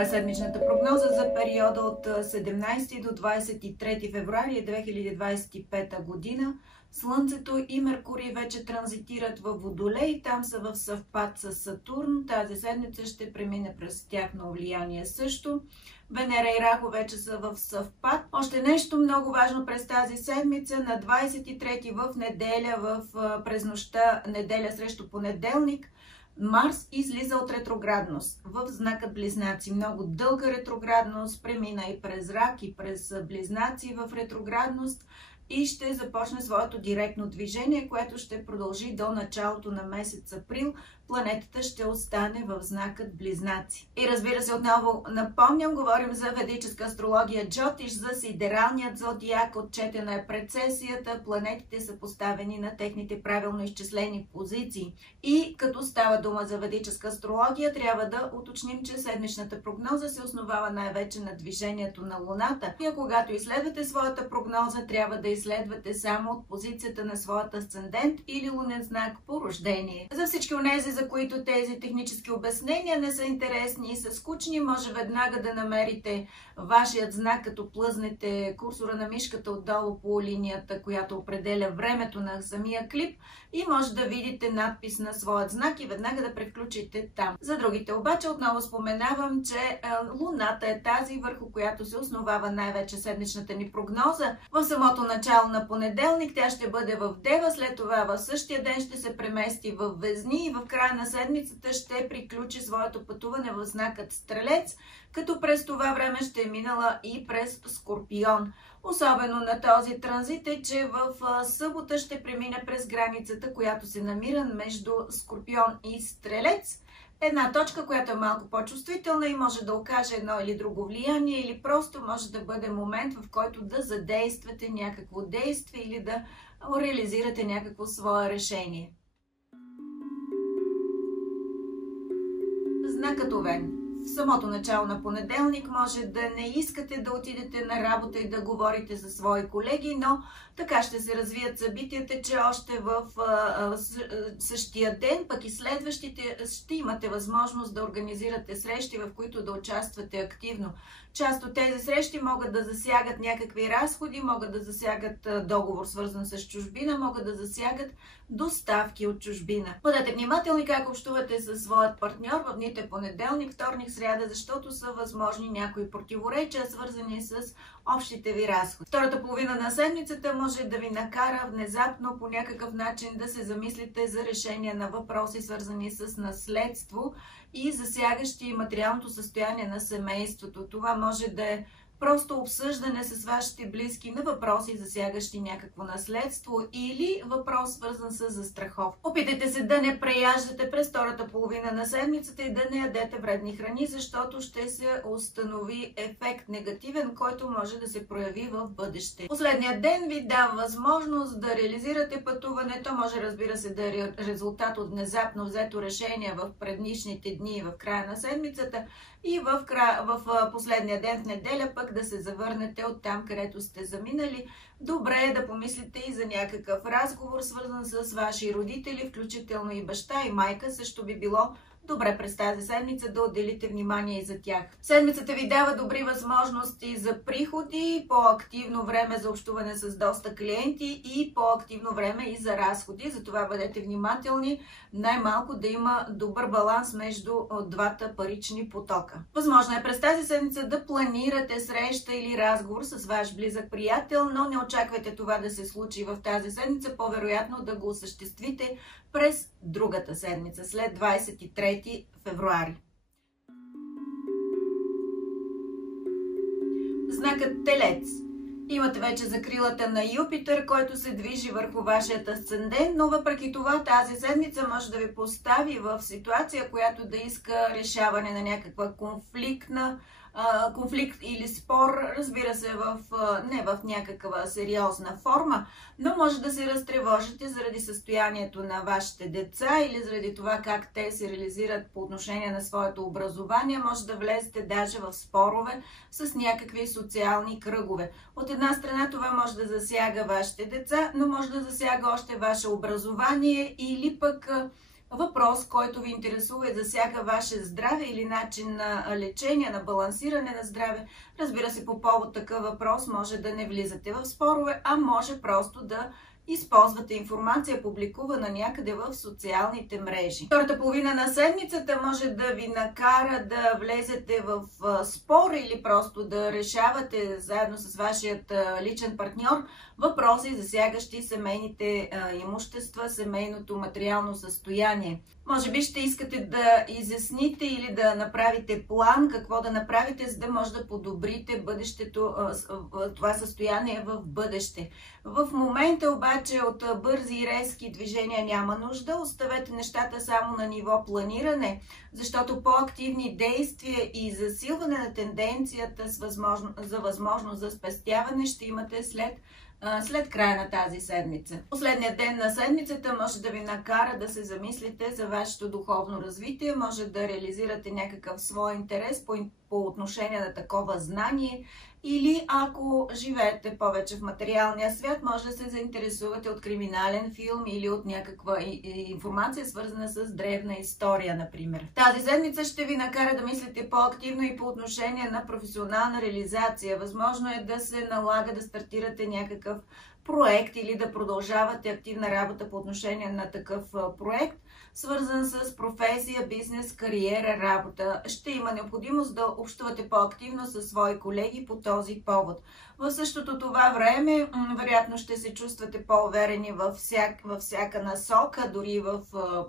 Това е седмичната прогноза за периода от 17 до 23 февруари 2025 година. Слънцето и Меркурий вече транзитират във Водолей, там са в съвпад с Сатурн. Тази седмица ще премине през тяхно влияние също. Венера и Рахо вече са в съвпад. Още нещо много важно през тази седмица, на 23 в неделя, през нощта неделя срещу понеделник, Марс излиза от ретроградност в знака Близнаци. Много дълга ретроградност, премина и през Рак, и през Близнаци в ретроградност и ще започне своето директно движение, което ще продължи до началото на месец април. Планетата ще остане в знакът Близнаци. И разбира се, отново напомням, говорим за ведическа астрология Джотиш, за сидералният зодиак, отчетена е прецесията, планетите са поставени на техните правилно изчислени позиции. И като става дума за ведическа астрология, трябва да уточним, че седмичната прогноза се основава най-вече на движението на Луната. И когато изследвате своята прогноза, трябва да изследвате само от позицията на своят асцендент или лунен знак по рождение. За всички онези, за които тези технически обяснения не са интересни и са скучни, може веднага да намерите вашият знак, като плъзнете курсора на мишката отдолу по линията, която определя времето на самия клип, и може да видите надпис на своят знак и веднага да превключите там. За другите обаче отново споменавам, че Луната е тази, върху която се основава най-вече седмичната ни прогноза. В самото начало на понеделник тя ще бъде в Дева, след това в същия ден ще се премести в Везни и в края на седмицата ще приключи своето пътуване в знакът Стрелец, като през това време ще е минала и през Скорпион. Особено на този транзит е, че в събота ще премине през границата, която се намира между Скорпион и Стрелец. Една точка, която е малко по-чувствителна и може да окаже едно или друго влияние, или просто може да бъде момент, в който да задействате някакво действие или да реализирате някакво свое решение. Знакът Овен. В самото начало на понеделник може да не искате да отидете на работа и да говорите със свои колеги, но така ще се развият събитията, че още в същия ден, пък и следващите, ще имате възможност да организирате срещи, в които да участвате активно. Част от тези срещи могат да засягат някакви разходи, могат да засягат договор, свързан с чужбина, могат да засягат доставки от чужбина. Бъдете внимателни как общувате със своят партньор в дните понеделник, вторник, сряда, защото са възможни някои противоречия, свързани с общите ви разходи. Втората половина на седмицата може да ви накара внезапно по някакъв начин да се замислите за решение на въпроси, свързани с наследство и засягащи материалното състояние на семейството. Това може да е просто обсъждане с вашите близки на въпроси, засягащи някакво наследство, или въпрос, свързан с застраховка. Опитайте се да не преяждате през втората половина на седмицата и да не ядете вредни храни, защото ще се установи ефект негативен, който може да се прояви в бъдеще. Последният ден ви дава възможност да реализирате пътуването. Може, разбира се, да е резултат от внезапно взето решение в предишните дни в края на седмицата, и в последния ден в неделя пък да се завърнете от там, където сте заминали. Добре е да помислите и за някакъв разговор, свързан с ваши родители, включително и баща и майка. Също би било добре през тази седмица да отделите внимание и за тях. Седмицата ви дава добри възможности за приходи, по-активно време за общуване с доста клиенти и по-активно време и за разходи. Затова бъдете внимателни, най-малко да има добър баланс между двата парични потока. Възможно е през тази седмица да планирате среща или разговор с ваш близък приятел, но не очаквайте това да се случи в тази седмица. По-вероятно да го осъществите през другата седмица, след 23 февруари. Знакът Телец. Имате вече закрилата на Юпитер, който се движи върху вашият асцендент, но въпреки това тази седмица може да ви постави в ситуация, която да иска решаване на някаква конфликт или спор, разбира се, не в някаква сериозна форма, но може да се разтревожите заради състоянието на вашите деца или заради това как те се реализират по отношение на своето образование. Може да влезете даже в спорове с някакви социални кръгове. От една страна това може да засяга вашите деца, но може да засяга още ваше образование или пък въпрос, който ви интересува и засяга ваше здраве или начин на лечение, на балансиране на здраве. Разбира се, по повод такъв въпрос може да не влизате в спорове, а може просто да използвате информация, публикувана някъде в социалните мрежи. Втората половина на седмицата може да ви накара да влезете в спор или просто да решавате заедно с вашият личен партньор въпроси, засягащи семейните имущества, семейното материално състояние. Може би ще искате да изясните или да направите план какво да направите, за да може да подобрите бъдещето, това състояние в бъдеще. В момента обаче от бързи и резки движения няма нужда. Оставете нещата само на ниво планиране, защото по-активни действия и засилване на тенденцията за възможност за спестяване ще имате след края на тази седмица. Последният ден на седмицата може да ви накара да се замислите за вашето духовно развитие, може да реализирате някакъв свой интерес по отношение на такова знание, или ако живеете повече в материалния свят, може да се заинтересувате от криминален филм или от някаква информация, свързана с древна история, например. Тази седмица ще ви накара да мислите по-активно и по отношение на професионална реализация. Възможно е да се налага да стартирате някакъв проект или да продължавате активна работа по отношение на такъв проект, свързан с професия, бизнес, кариера, работа. Ще има необходимост да общувате по-активно със свои колеги по този повод. В същото това време, вероятно ще се чувствате по-уверени във всяка насока, дори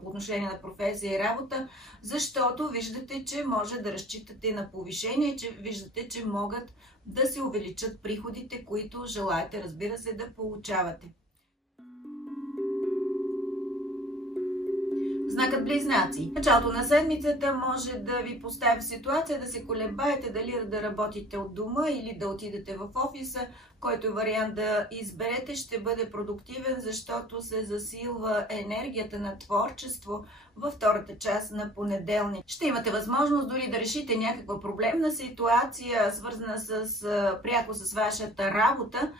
по отношение на професия и работа, защото виждате, че може да разчитате на повишение, че виждате, че могат да се увеличат приходите, които желаете, разбира се, да получавате. Знакът Близнаци. Началото на седмицата може да ви постави в ситуация да се колебаете дали да работите от дома или да отидете в офиса. Който е вариант да изберете, ще бъде продуктивен, защото се засилва енергията на творчество във втората част на понеделник. Ще имате възможност дори да решите някаква проблемна ситуация, свързана пряко с вашата работа.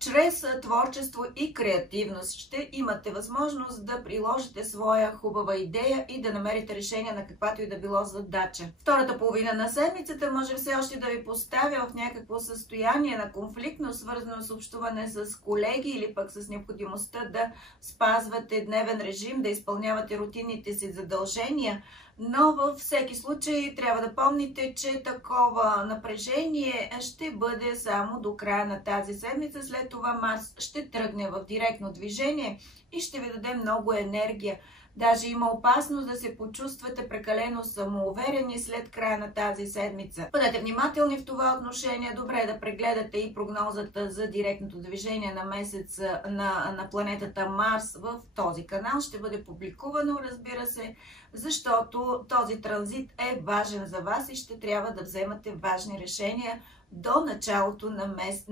Чрез творчество и креативност ще имате възможност да приложите своя хубава идея и да намерите решение на каквато и да било задача. Втората половина на седмицата може все още да ви поставя в някакво състояние на конфликтно, свързано с общуване с колеги или пък с необходимостта да спазвате дневен режим, да изпълнявате рутинните си задължения. Но във всеки случай трябва да помните, че такова напрежение ще бъде само до края на тази седмица. След това Марс ще тръгне в директно движение и ще ви даде много енергия. Даже има опасност да се почувствате прекалено самоуверени след края на тази седмица. Бъдете внимателни в това отношение. Добре е да прегледате и прогнозата за директното движение на месец на планетата Марс в този канал. Ще бъде публикувано, разбира се, защото този транзит е важен за вас и ще трябва да вземате важни решения до началото на месец,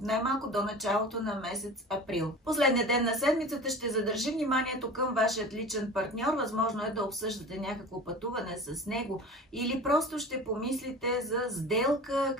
най-малко до началото на месец април. Последният ден на седмицата ще задържи вниманието към вашият личен партньор. Възможно е да обсъждате някакво пътуване с него или просто ще помислите за сделка,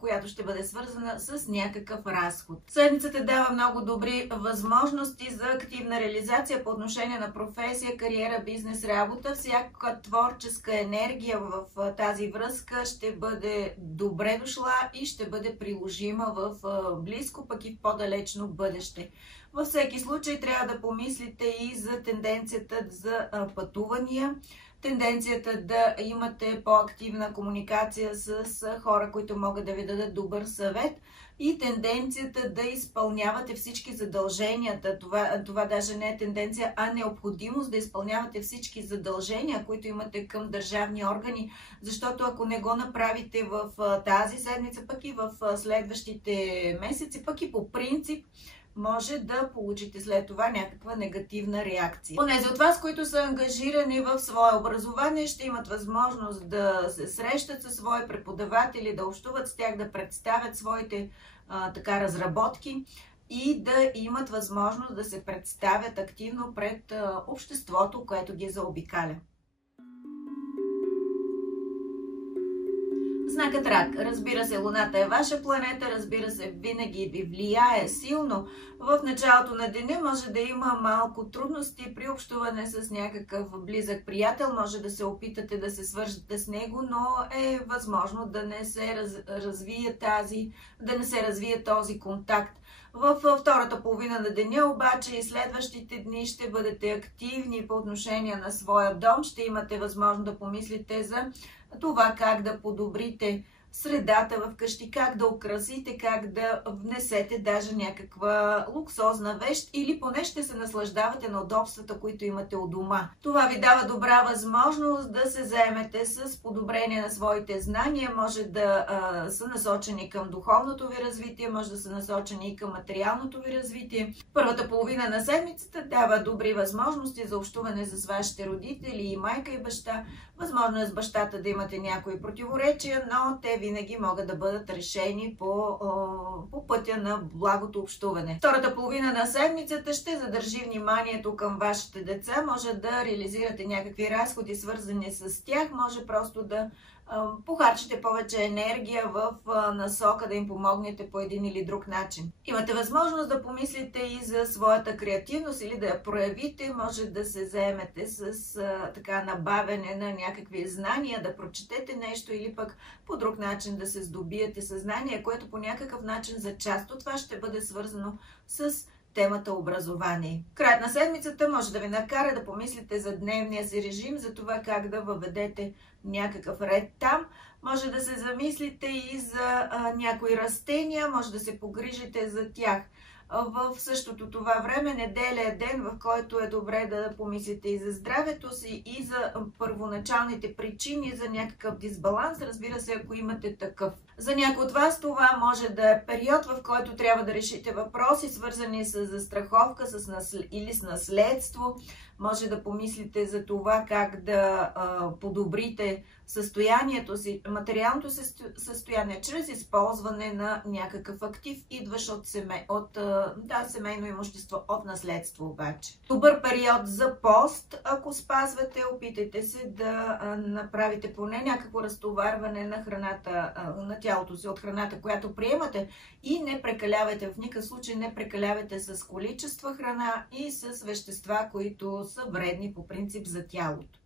която ще бъде свързана с някакъв разход. Седмицата дава много добри възможности за активна реализация по отношение на професия, кариера, бизнес, работа. Всяка творческа енергия в тази връзка ще бъде добре дошла и ще бъде приложима в близко, пък и в по-далечно бъдеще. Във всеки случай трябва да помислите и за тенденцията за пътувания, тенденцията да имате по-активна комуникация с хора, които могат да ви дадат добър съвет и тенденцията да изпълнявате всички задълженията. Това даже не е тенденция, а необходимост да изпълнявате всички задължения, които имате към държавни органи, защото ако не го направите в тази седмица, пък и в следващите месеци, пък и по принцип, може да получите след това някаква негативна реакция. Онези от вас, които са ангажирани в свое образование, ще имат възможност да се срещат със свои преподаватели, да общуват с тях, да представят своите разработки и да имат възможност да се представят активно пред обществото, което ги заобикаля. Знакът Рак. Разбира се, Луната е ваша планета, разбира се, винаги ви влияе силно. В началото на деня може да има малко трудности при общуване с някакъв близък приятел. Може да се опитате да се свържете с него, но е възможно да не се развие този контакт. В втората половина на деня обаче и следващите дни ще бъдете активни по отношение на своя дом. Ще имате възможност да помислите за това как да подобрите средата в къщи, как да украсите, как да внесете даже някаква луксозна вещ или поне ще се наслаждавате на удобствата, които имате у дома. Това ви дава добра възможност да се заемете с подобрение на своите знания, може да са насочени към духовното ви развитие, може да са насочени и към материалното ви развитие. Първата половина на седмицата дава добри възможности за общуване с вашите родители и майка и баща. Възможно е с бащата да имате някои противоречия, но те винаги могат да бъдат решени по пътя на благото общуване. Втората половина на седмицата ще задържи вниманието към вашите деца. Може да реализирате някакви разходи, свързани с тях. Може просто да похарчите повече енергия в насока да им помогнете по един или друг начин. Имате възможност да помислите и за своята креативност или да я проявите. Може да се заемете с набавяне на някакви знания, да прочетете нещо или пък по друг начин да се здобиете съзнание, което по някакъв начин за част от това ще бъде свързано с темата образование. Краят на седмицата може да ви накара да помислите за дневния си режим, за това как да въведете някакъв ред там. Може да се замислите и за някои растения, може да се погрижите за тях. В същото това време неделя е ден, в който е добре да помислите и за здравето си, и за първоначалните причини за някакъв дисбаланс, разбира се, ако имате такъв. За някои от вас това може да е период, в който трябва да решите въпроси, свързани с застраховка или с наследство. Може да помислите за това как да подобрите състоянието си, материалното състояние, чрез използване на някакъв актив, идващ от семейно имущество, от наследство обаче. Добър период за пост, ако спазвате, опитайте се да направите поне някакво разтоварване на храната, на тялото си от храната, която приемате, и не прекалявайте, в никакъв случай не прекалявайте с количества храна и с вещества, които са вредни по принцип за тялото.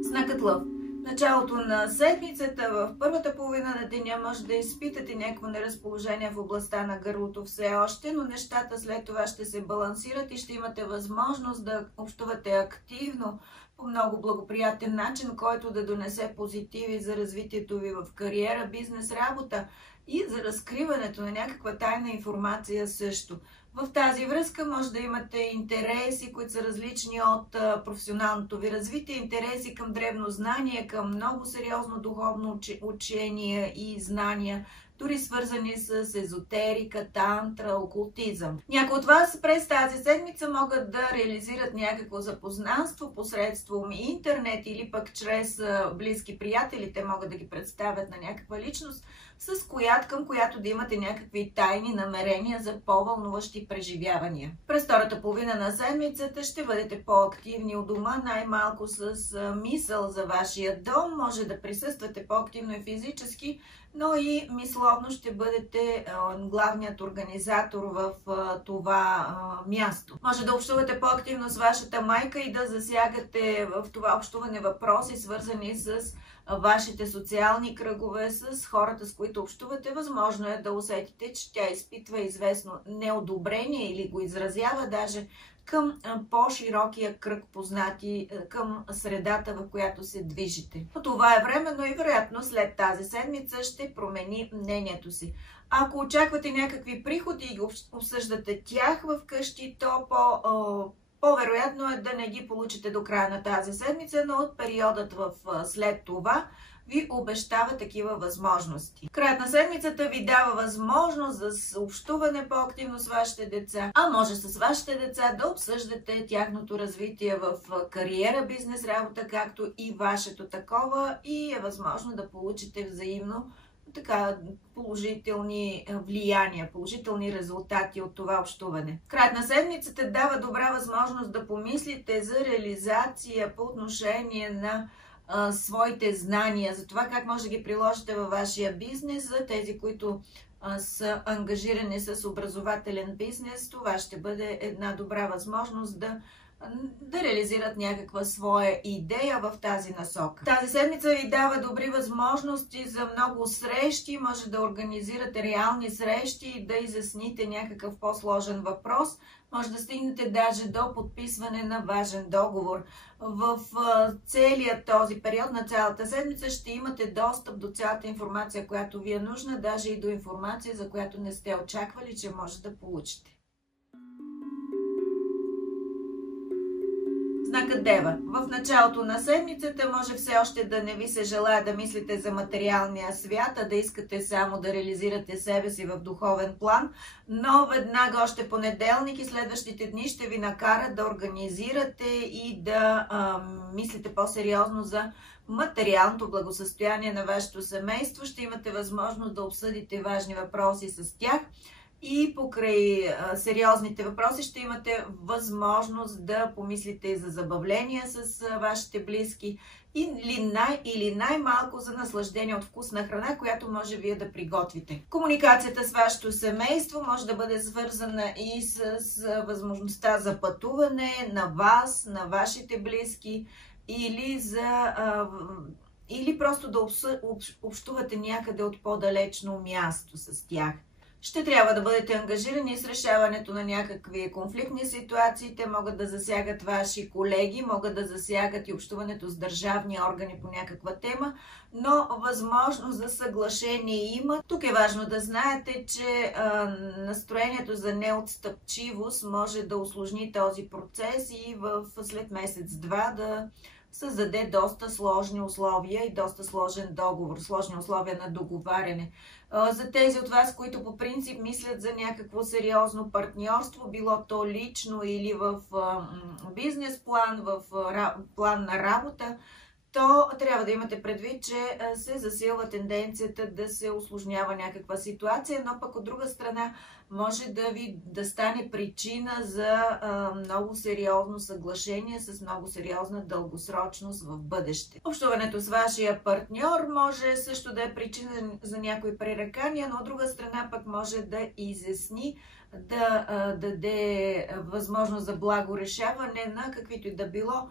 Знакът Лъв. Началото на седмицата, в първата половина на деня може да изпитате някакво неразположение в областта на гърлото все още, но нещата след това ще се балансират и ще имате възможност да общувате активно по много благоприятен начин, който да донесе позитиви за развитието ви в кариера, бизнес, работа и за разкриването на някаква тайна информация също. В тази връзка може да имате интереси, които са различни от професионалното ви развитие, интереси към древно знание, към много сериозно духовно учение и знания, дори свързани с езотерика, тантра, окултизъм. Някои от вас през тази седмица могат да реализират някакво запознанство посредством интернет или пък чрез близки приятели. Те могат да ги представят на някаква личност, към която да имате някакви тайни намерения за по-вълнуващи преживявания. През втората половина на седмицата ще бъдете по-активни у дома, най-малко с мисъл за вашия дом. Може да присъствате по-активно и физически, но и мисловно ще бъдете главният организатор в това място. Може да общувате по-активно с вашата майка и да засягате в това общуване въпроси, свързани с вашите социални кръгове, с хората, с които общувате. Възможно е да усетите, че тя изпитва известно неодобрение или го изразява даже към по-широкия кръг познати, към средата, в която се движите. Но това е временно и вероятно след тази седмица ще промени мнението си. Ако очаквате някакви приходи и обсъждате тях в къщи, то по-вероятно е да не ги получите до края на тази седмица, но от периодът след това ви обещава такива възможности. Краят на седмицата ви дава възможност за общуване по-активно с вашите деца, а може с вашите деца да обсъждате тяхното развитие в кариера, бизнес, работа, както и вашето такова, и е възможно да получите взаимно така положителни влияния, положителни резултати от това общуване. Краят на седмицата дава добра възможност да помислите за реализация по отношение на своите знания, за това как може да ги приложите във вашия бизнес. За тези, които са ангажирани с образователен бизнес, това ще бъде една добра възможност да реализират някаква своя идея в тази насока. Тази седмица ви дава добри възможности за много срещи, може да организирате реални срещи и да изясните някакъв по-сложен въпрос. Може да стигнете даже до подписване на важен договор. В целият този период на цялата седмица ще имате достъп до цялата информация, която ви е нужна, даже и до информация, за която не сте очаквали, че може да получите. Знакът Дева. В началото на седмицата може все още да не ви се желая да мислите за материалния свят, а да искате само да реализирате себе си в духовен план, но веднага още понеделник и следващите дни ще ви накарат да организирате и да мислите по-сериозно за материалното благосъстояние на вашето семейство. Ще имате възможност да обсъдите важни въпроси с тях. И покрай сериозните въпроси ще имате възможност да помислите и за забавления с вашите близки или най-малко за наслаждение от вкусна храна, която може вие да приготвите. Комуникацията с вашето семейство може да бъде свързана и с възможността за пътуване на вас, на вашите близки или просто да общувате някъде от по-далечно място с тях. Ще трябва да бъдете ангажирани с решаването на някакви конфликтни ситуации. Те могат да засягат ваши колеги, могат да засягат и общуването с държавни органи по някаква тема, но възможност за съглашение има. Тук е важно да знаете, че настроението за неотстъпчивост може да усложни този процес и след месец-два да създаде доста сложни условия и доста сложен договор, сложни условия на договаряне. За тези от вас, които по принцип мислят за някакво сериозно партньорство, било то лично или в бизнес план, в план на работа, то трябва да имате предвид, че се засилва тенденцията да се усложнява някаква ситуация, но пък от друга страна може да стане причина за много сериозно съглашение с много сериозна дългосрочност в бъдеще. Общуването с вашия партньор може също да е причина за някои пререкания, но от друга страна пък може да изясни, да даде възможност за благорешаване на каквито и да било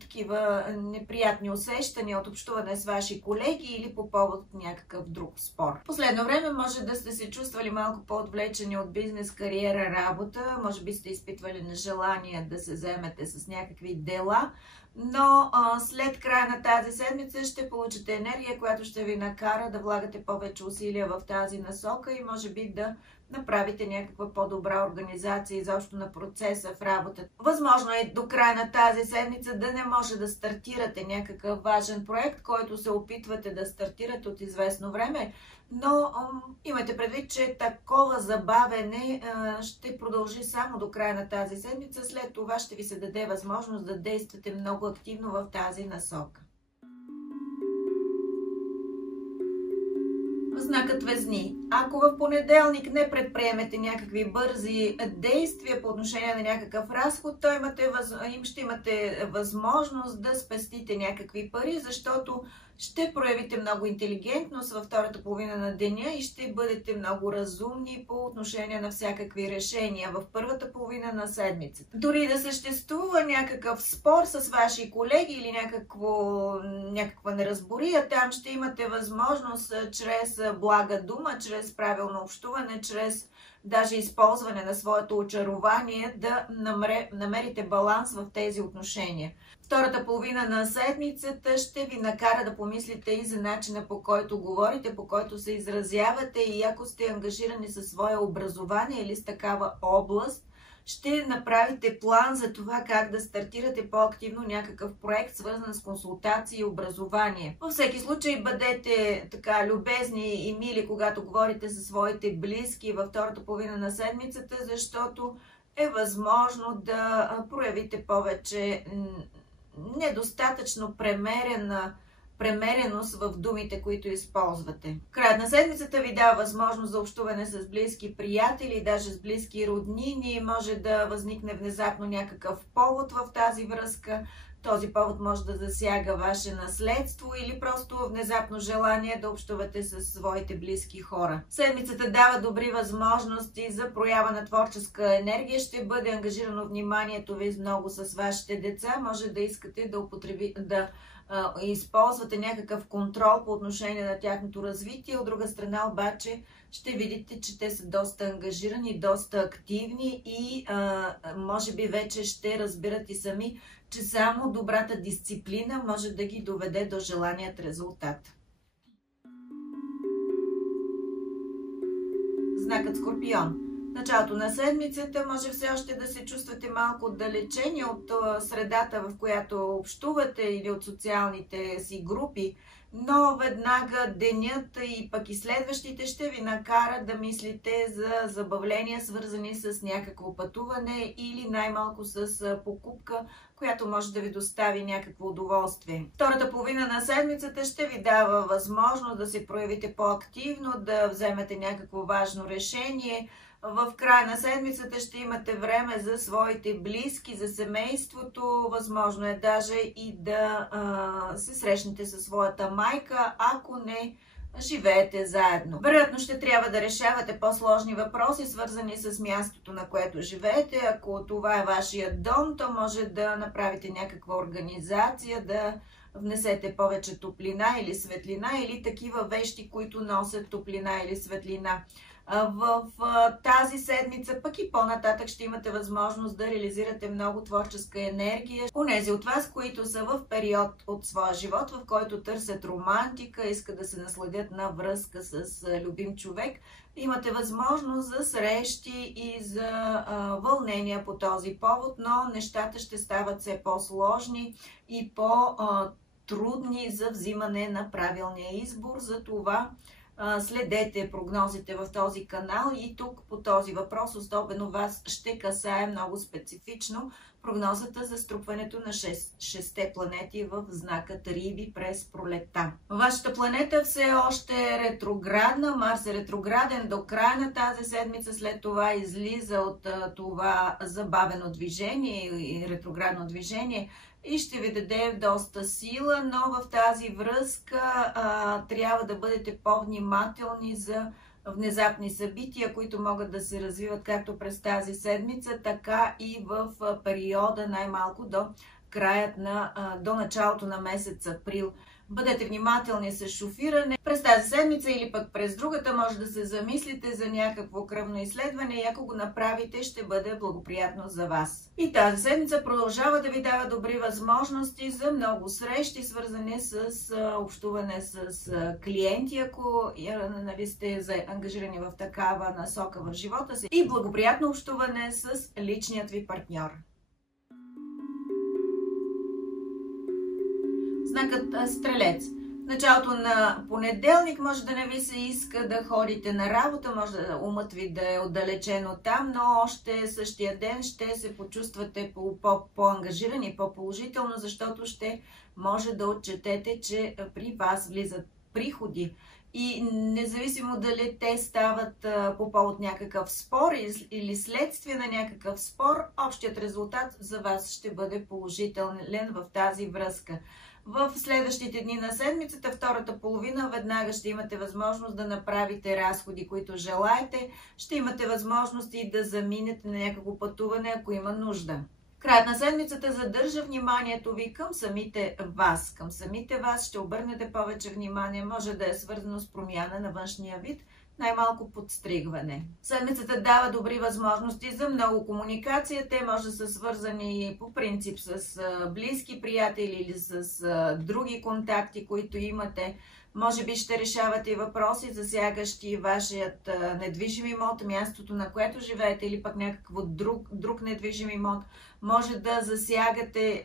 такива неприятни усещания от общуване с ваши колеги или по повод някакъв друг спор. Последно време може да сте се чувствали малко по-отвлечени от бизнес, кариера, работа. Може би сте изпитвали нежелание да се заемете с някакви дела, но след края на тази седмица ще получите енергия, която ще ви накара да влагате повече усилия в тази насока и може би да направите някаква по-добра организация изобщо на процеса в работата. Възможно е до края на тази седмица да не може да стартирате някакъв важен проект, който се опитвате да стартирате от известно време, но имайте предвид, че такова забавене ще продължи само до края на тази седмица. След това ще ви се даде възможност да действате много активно в тази насока. Знакът Везни. Ако в понеделник не предприемете някакви бързи действия по отношение на някакъв разход, то ще имате възможност да спестите някакви пари, защото ще проявите много интелигентност във втората половина на деня и ще бъдете много разумни по отношение на всякакви решения в първата половина на седмицата. Дори да съществува някакъв спор с ваши колеги или някаква неразбория, там ще имате възможност чрез блага дума, чрез правилно общуване, чрез даже използване на своето очарование да намерите баланс в тези отношения. Втората половина на седмицата ще ви накара да помислите и за начина, по който говорите, по който се изразявате, и ако сте ангажирани със свое образование или с такава област, ще направите план за това как да стартирате по-активно някакъв проект, свързан с консултации и образование. Във всеки случай бъдете така любезни и мили, когато говорите със своите близки във втората половина на седмицата, защото е възможно да проявите повече недостатъчно премерена премереност в думите, които използвате. Краят на седмицата ви дава възможност за общуване с близки приятели, даже с близки роднини. Може да възникне внезапно някакъв повод в тази връзка. Този повод може да засяга ваше наследство или просто внезапно желание да общувате с своите близки хора. Седмицата дава добри възможности за проява на творческа енергия. Ще бъде ангажирано вниманието ви много с вашите деца. Може да искате да използвате някакъв контрол по отношение на тяхното развитие. От друга страна обаче ще видите, че те са доста ангажирани, доста активни и може би вече ще разбират и сами, че само добрата дисциплина може да ги доведе до желаният резултат. Знакът Скорпион. Началото на седмицата може все още да се чувствате малко отдалечени от средата, в която общувате, или от социалните си групи, но веднага денят и пък и следващите ще ви накарат да мислите за забавления, свързани с някакво пътуване или най-малко с покупка, която може да ви достави някакво удоволствие. Втората половина на седмицата ще ви дава възможност да се проявите по-активно, да вземете някакво важно решение. В края на седмицата ще имате време за своите близки, за семейството. Възможно е даже и да се срещнете със своята майка, ако не живеете заедно. Вероятно ще трябва да решавате по-сложни въпроси, свързани с мястото, на което живеете. Ако това е вашия дом, то може да направите някаква организация, да внесете повече топлина или светлина, или такива вещи, които носят топлина или светлина. В тази седмица, пък и по-нататък, ще имате възможност да реализирате много творческа енергия. Онези от вас, които са в период от своя живот, в който търсят романтика, искат да се насладят на връзка с любим човек, имате възможност за срещи и за вълнения по този повод, но нещата ще стават все по-сложни и по-трудни за взимане на правилния избор. За това следете прогнозите в този канал и тук по този въпрос особено вас ще касае много специфично прогнозата за струпването на 6 планети в знакът Риби през пролетта. Вашата планета все още е ретроградна, Марс е ретрограден до края на тази седмица, след това излиза от това забавено движение и ретроградно движение и ще ви даде доста сила, но в тази връзка трябва да бъдете по-внимателни за внезапни събития, които могат да се развиват както през тази седмица, така и в периода най-малко до началото на месец април. Бъдете внимателни с шофиране. През тази седмица или пък през другата може да се замислите за някакво кръвно изследване и ако го направите, ще бъде благоприятно за вас. И тази седмица продължава да ви дава добри възможности за много срещи, свързани с общуване с клиенти, ако сте ангажирани в такава насока в живота си, и благоприятно общуване с личният ви партньор. Знакът Стрелец. В началото на понеделник може да не ви се иска да ходите на работа, може да умът ви да е отдалечен от там, но още същия ден ще се почувствате по-ангажирани, по-положително, защото ще може да отчетете, че при вас влизат приходи. И независимо дали те стават по повод някакъв спор или следствие на някакъв спор, общият резултат за вас ще бъде положителен в тази връзка. В следващите дни на седмицата, втората половина, веднага ще имате възможност да направите разходи, които желаете. Ще имате възможност и да заминете на някакво пътуване, ако има нужда. Краят на седмицата задържа вниманието ви към самите вас. Към самите вас ще обърнете повече внимание. Може да е свързано с промяна на външния вид, най-малко подстригване. Седмицата дава добри възможности за много комуникация. Те може да са свързани по принцип с близки приятели или с други контакти, които имате. Може би ще решавате и въпроси, засягащи вашият недвижим имот, мястото, на което живеете, или пък някакво друг недвижим имот. Може да засягате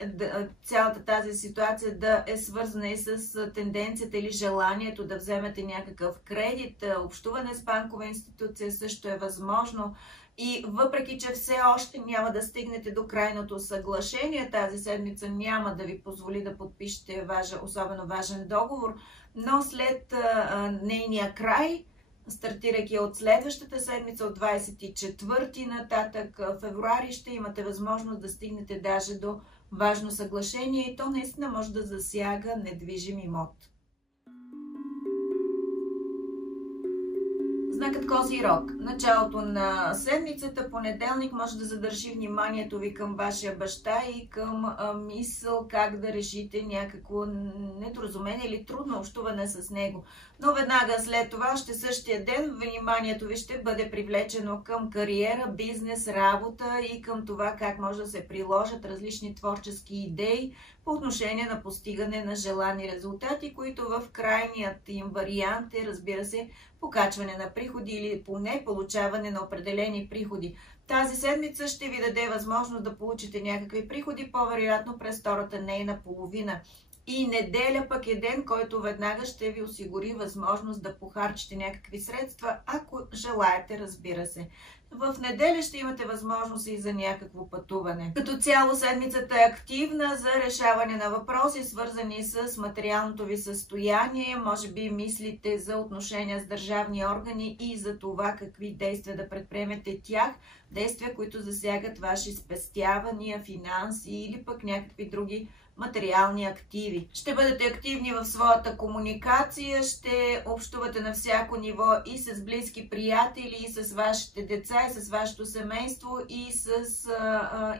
цялата тази ситуация да е свързана и с тенденцията или желанието да вземете някакъв кредит, общуване общуване с банкова институция също е възможно. И въпреки, че все още няма да стигнете до крайното съглашение, тази седмица няма да ви позволи да подпишете особено важен договор, но след нейния край, стартирайки от следващата седмица, от 24 нататък февруари, ще имате възможност да стигнете даже до важно съглашение и то наистина може да засяга недвижим имот. Знакът Козирог. Началото на седмицата, понеделник, може да задържи вниманието ви към вашия баща и към мисъл как да решите някакво недоразумение или трудно общуване с него. Но веднага след това, още същия ден, вниманието ви ще бъде привлечено към кариера, бизнес, работа и към това как може да се приложат различни творчески идеи по отношение на постигане на желани резултати, които в крайният им вариант е, разбира се, покачване на приходи или поне получаване на определени приходи. Тази седмица ще ви даде възможност да получите някакви приходи, по-вероятно през втората нейна половина. И неделя пък е ден, който веднага ще ви осигури възможност да похарчите някакви средства, ако желаете, разбира се. В неделя ще имате възможност и за някакво пътуване. Като цяло седмицата е активна за решаване на въпроси, свързани с материалното ви състояние. Може би мислите за отношения с държавни органи и за това какви действия да предприемете тях. Действия, които засягат ваши спестявания, финанси или пък някакви други материални активи. Ще бъдете активни в своята комуникация, ще общувате на всяко ниво и с близки приятели, и с вашите деца, и с вашето семейство,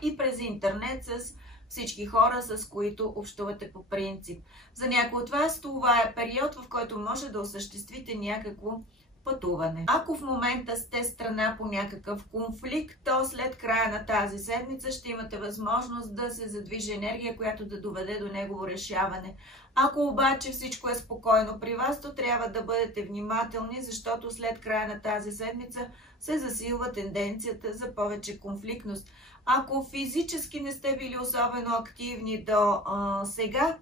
и през интернет с всички хора, с които общувате по принцип. За някои от вас това е период, в който може да осъществите някакво пътуване. Ако в момента сте страна по някакъв конфликт, то след края на тази седмица ще имате възможност да се задвижи енергия, която да доведе до негово решаване. Ако обаче всичко е спокойно при вас, то трябва да бъдете внимателни, защото след края на тази седмица се засилва тенденцията за повече конфликтност. Ако физически не сте били особено активни до сега,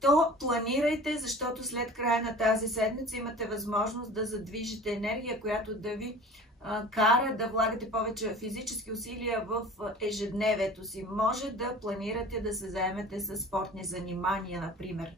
то планирайте, защото след края на тази седмица имате възможност да задвижите енергия, която да ви кара да влагате повече физически усилия в ежедневието си. Може да планирате да се заемете с спортни занимания, например.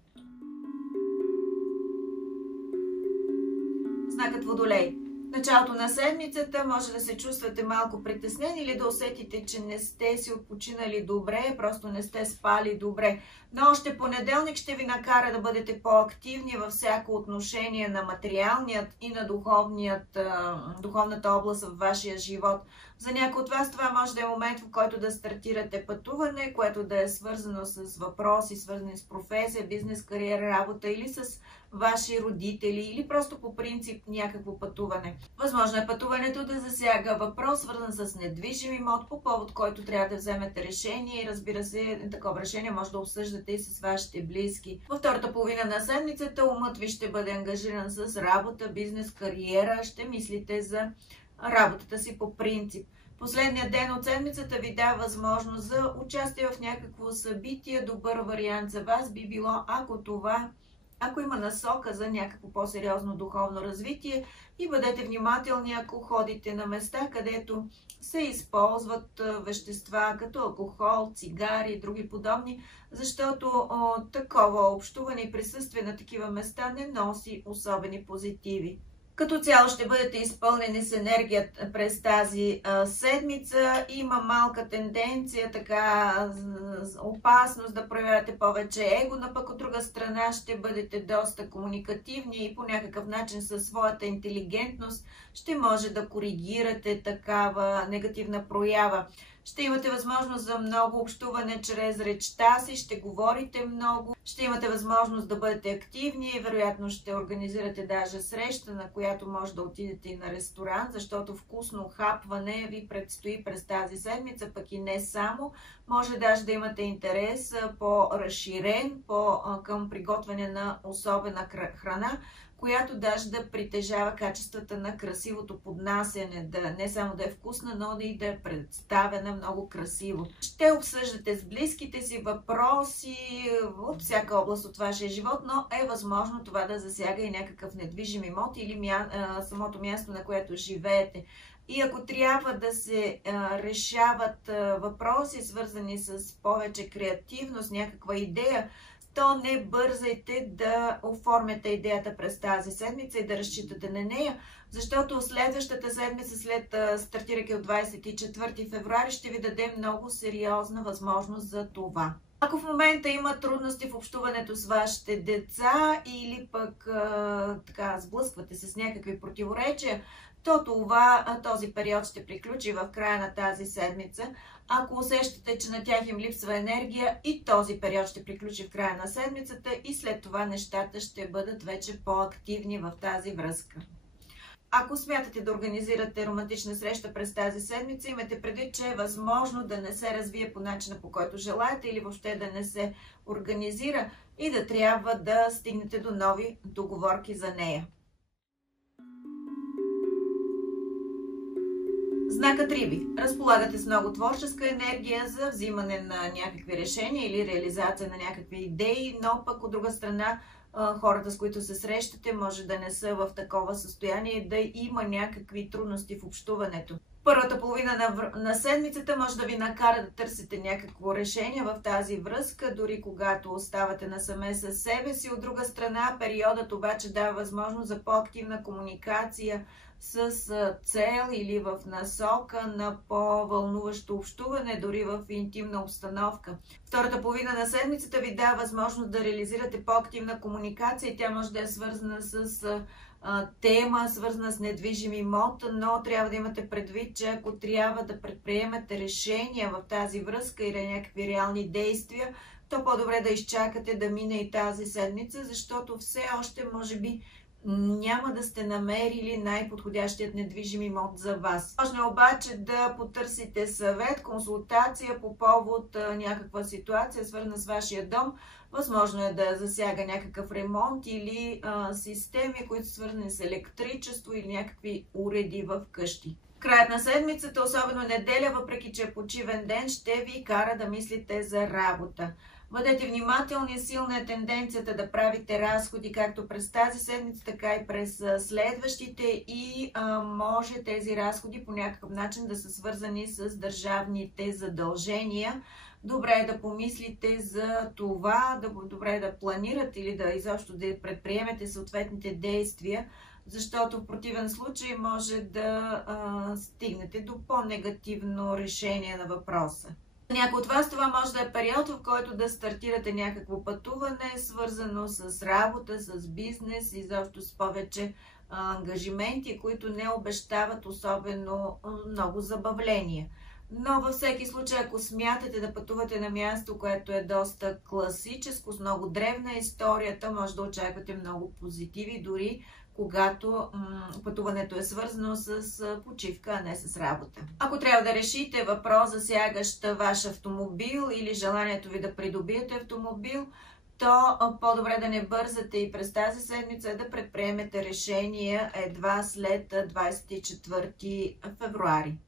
Знакът Водолей. Началото на седмицата може да се чувствате малко притеснени или да усетите, че не сте си отпочинали добре, просто не сте спали добре. Но още понеделник ще ви накара да бъдете по-активни във всяко отношение на материалният и на духовната област в вашия живот. За някои от вас това може да е момент, в който да стартирате пътуване, което да е свързано с въпроси, свързани с професия, бизнес, кариера, работа или с ваши родители или просто по принцип някакво пътуване. Възможно е пътуването да засяга въпрос, свързан с недвижим имот, по повод който трябва да вземете решение и разбира се, такова решение може да обсъждате и с вашите близки. Във втората половина на седмицата умът ви ще бъде ангажиран с работа, бизнес, кариера, ще мислите за работата си по принцип. Последният ден от седмицата ви дава възможност за участие в някакво събитие. Добър вариант за вас би било, ако има насока за някакво по-сериозно духовно развитие, и бъдете внимателни, ако ходите на места, където се използват вещества като алкохол, цигари и други подобни, защото такова общуване и присъствие на такива места не носи особени позитиви. Като цяло ще бъдете изпълнени с енергия през тази седмица. Има малка тенденция, опасност да проявявате повече его, но пък от друга страна ще бъдете доста комуникативни и по някакъв начин със своята интелигентност ще може да коригирате такава негативна проява. Ще имате възможност за много общуване чрез речта си, ще говорите много, ще имате възможност да бъдете активни и вероятно ще организирате даже среща, на която може да отидете и на ресторант, защото вкусно хапване ви предстои през тази седмица, пък и не само. Може даже да имате интерес по-разширен към приготвяне на особена храна. която даже да притежава качествата на красивото поднасяне, да не само да е вкусна, но и да е представена много красиво. Ще обсъждате с близките си въпроси от всяка област от вашия живот, но е възможно това да засяга и някакъв недвижим имот или самото място, на което живеете. И ако трябва да се решават въпроси, свързани с повече креативност, някаква идея, то не бързайте да оформяте идеята през тази седмица и да разчитате на нея, защото следващата седмица, след стартирайки от 24 февруари, ще ви даде много сериозна възможност за това. Ако в момента има трудности в общуването с вашите деца или пък сблъсквате се с някакви противоречия, то този период ще приключи в края на тази седмица. Ако усещате, че на тях им липсва енергия, и този период ще приключи в края на седмицата и след това нещата ще бъдат вече по-активни в тази връзка. Ако смятате да организирате романтична среща през тази седмица, имайте предвид, че е възможно да не се развие по начина, по който желаете, или въобще да не се организира и да трябва да стигнете до нови договорки за нея. Знакът Риби. Разполагате с много творческа енергия за взимане на някакви решения или реализация на някакви идеи, но пък от друга страна хората, с които се срещате, може да не са в такова състояние, да има някакви трудности в общуването. Първата половина на седмицата може да ви накара да търсите някакво решение в тази връзка, дори когато оставате насаме със себе си. От друга страна, периодът обаче дава възможност за по-активна комуникация с цел или в насока на по-вълнуващо общуване, дори в интимна обстановка. Втората половина на седмицата ви дава възможност да реализирате по-активна комуникация и тя може да е свързана с тема, свързана с недвижим имот, но трябва да имате предвид, че ако трябва да предприемете решения в тази връзка или някакви реални действия, то по-добре да изчакате да мине и тази седмица, защото все още може би няма да сте намерили най-подходящият недвижим имот за вас. Важно е обаче да потърсите съвет, консултация по повод някаква ситуация, свързана с вашия дом. Възможно е да засяга някакъв ремонт или системи, които са свързани с електричество или някакви уреди в къщи. Краят на седмицата, особено неделя, въпреки че е почивен ден, ще ви кара да мислите за работа. Бъдете внимателни, силна е тенденцията да правите разходи както през тази седмица, така и през следващите и може тези разходи по някакъв начин да са свързани с държавните задължения. Добре е да помислите за това, добре е да планирате или да изобщо да предприемете съответните действия, защото в противен случай може да стигнете до по-негативно решение на въпроса. За някои от вас това може да е период, в който да стартирате някакво пътуване, свързано с работа, с бизнес, изобщо с повече ангажименти, които не обещават особено много забавления. Но във всеки случай, ако смятате да пътувате на място, което е доста класическо, с много древна история, то може да очаквате много позитиви, дори когато пътуването е свързано с почивка, а не с работа. Ако трябва да решите въпрос, засягащ ваш автомобил или желанието ви да придобиете автомобил, то по-добре да не бързате и през тази седмица да предприемете решения едва след 24 февруари.